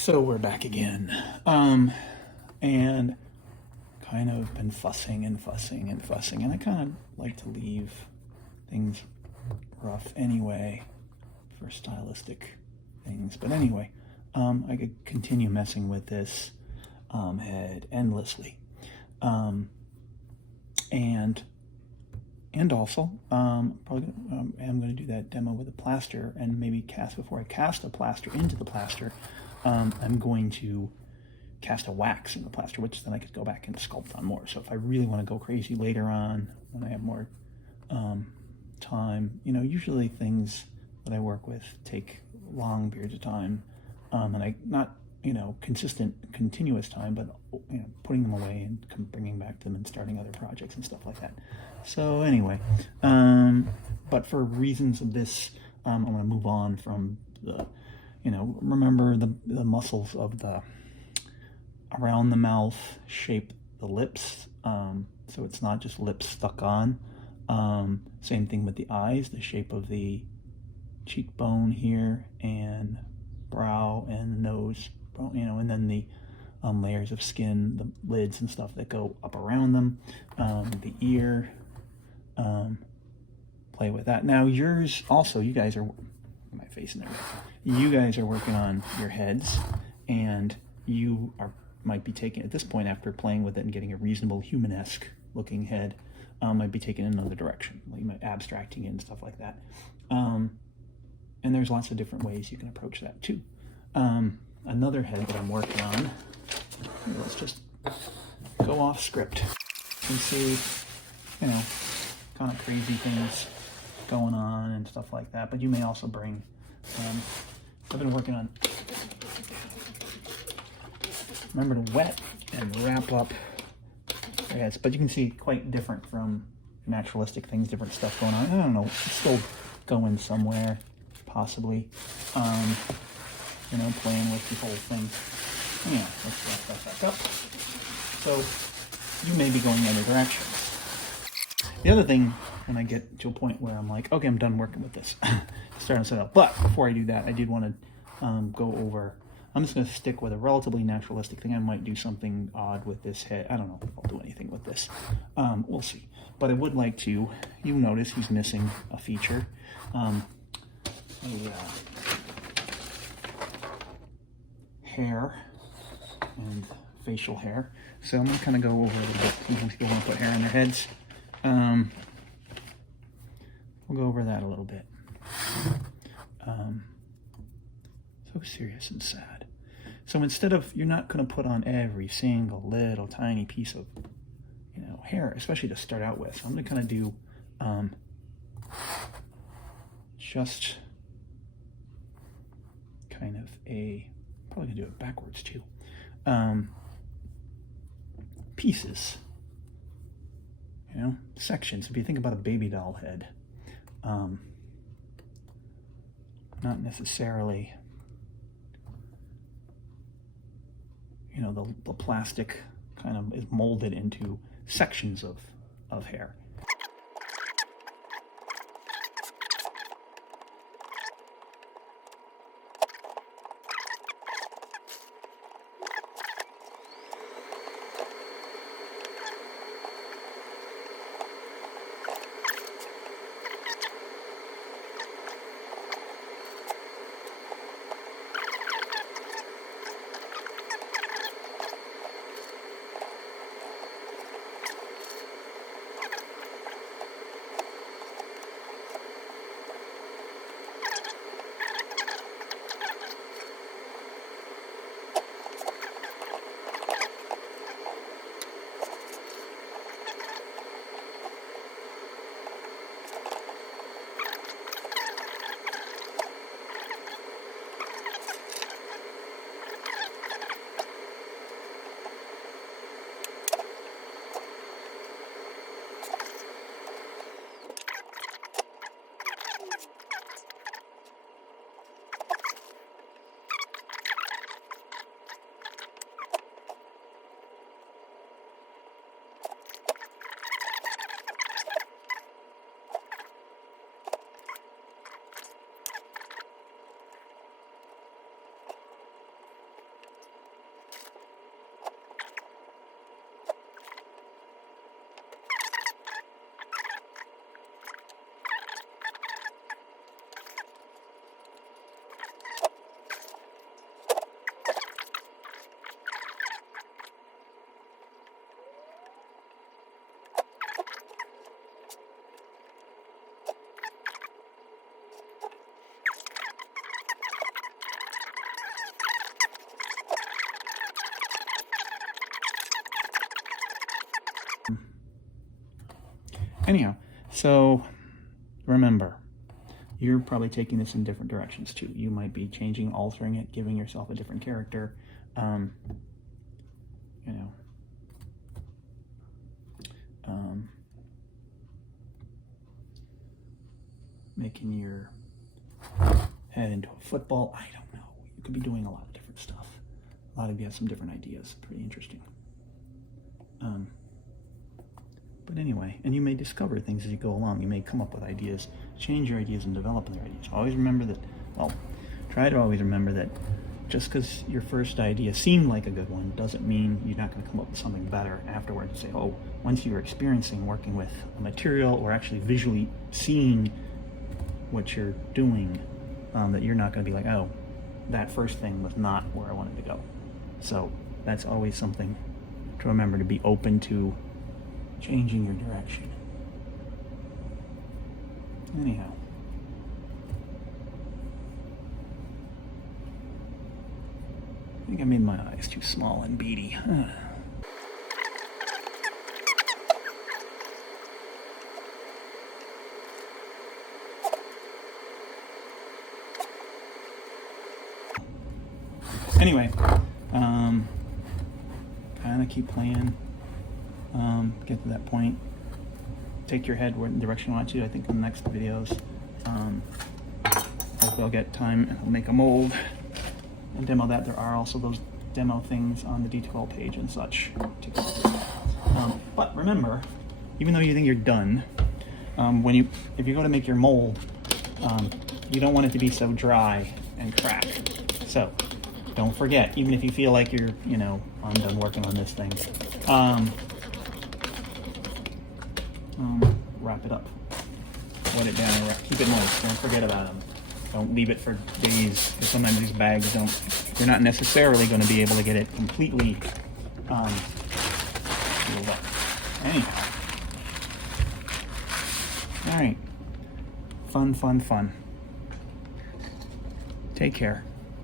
So we're back again. And kind of been fussing and fussing and fussing, and I kind of like to leave things rough anyway for stylistic things. But anyway, I could continue messing with this head endlessly. And also, probably am going to do that demo with a plaster, and maybe before I cast a plaster into the plaster, I'm going to cast a wax in the plaster, which then I could go back and sculpt on more. So if I really want to go crazy later on, when I have more time, usually things that I work with take long periods of time, and I not continuous time, but putting them away and bringing back to them and starting other projects and stuff like that. So anyway, but for reasons of this, I'm going to move on from the, remember the muscles of the around the mouth shape the lips, so it's not just lips stuck on. Same thing with the eyes, the shape of the cheekbone here and brow and nose, and then the layers of skin, the lids and stuff that go up around them, the ear, play with that. Now yours also, you guys are, my face in there, you guys are working on your heads, and you might be taking, at this point, after playing with it and getting a reasonable human-esque looking head, might be taken in another direction, like abstracting it and stuff like that. And there's lots of different ways you can approach that too. Another head that I'm working on, let's just go off script and see, kind of crazy things going on and stuff like that. But you may also bring, I've been working on, remember to wet and wrap up your heads, but you can see quite different from naturalistic things, different stuff going on. I don't know, it's still going somewhere, possibly. Playing with the whole thing. Yeah, let's wrap that back up. So you may be going in other directions. The other thing, when I get to a point where I'm like, okay, I'm done working with this, starting to set up. But before I do that, I did want to go over. I'm just going to stick with a relatively naturalistic thing. I might do something odd with this head. I don't know if I'll do anything with this. We'll see. But I would like to, you notice he's missing a feature. Hair and facial hair. So I'm going to kind of go over a little bit. Sometimes people want to put hair on their heads. We'll go over that a little bit. So serious and sad. So instead of, you're not going to put on every single little tiny piece of, hair, especially to start out with. So I'm going to kind of do just kind of probably going to do it backwards too. Pieces. Sections. If you think about a baby doll head, not necessarily, the plastic kind of is molded into sections of hair. anyhow, so remember, you're probably taking this in different directions too. You might be changing, altering it, giving yourself a different character. You know, making your head into a football. I don't know. You could be doing a lot of different stuff. A lot of you have some different ideas. Pretty interesting. But anyway, and you may discover things as you go along. You may come up with ideas, change your ideas, and develop their ideas. Always remember that, well, try to always remember that just because your first idea seemed like a good one doesn't mean you're not going to come up with something better afterwards. Say, oh, once you're experiencing working with a material or actually visually seeing what you're doing, that you're not going to be like, oh, that first thing was not where I wanted to go. So that's always something to remember, to be open to changing your direction. Anyhow. I think I made my eyes too small and beady. Anyway, kind of keep playing. Get to that point. Take your head where the direction you want to. I think in the next videos, hopefully I'll get time and I'll make a mold and demo that. There are also those demo things on the D2L page and such. But remember, even though you think you're done, if you go to make your mold, you don't want it to be so dry and crack. So don't forget, even if you feel like you're, I'm done working on this thing, wrap it up, wet it down, keep it moist. Don't forget about them. Don't leave it for days, because sometimes these bags you're not necessarily going to be able to get it completely sealed up. Anyhow. All right. Fun. Take care.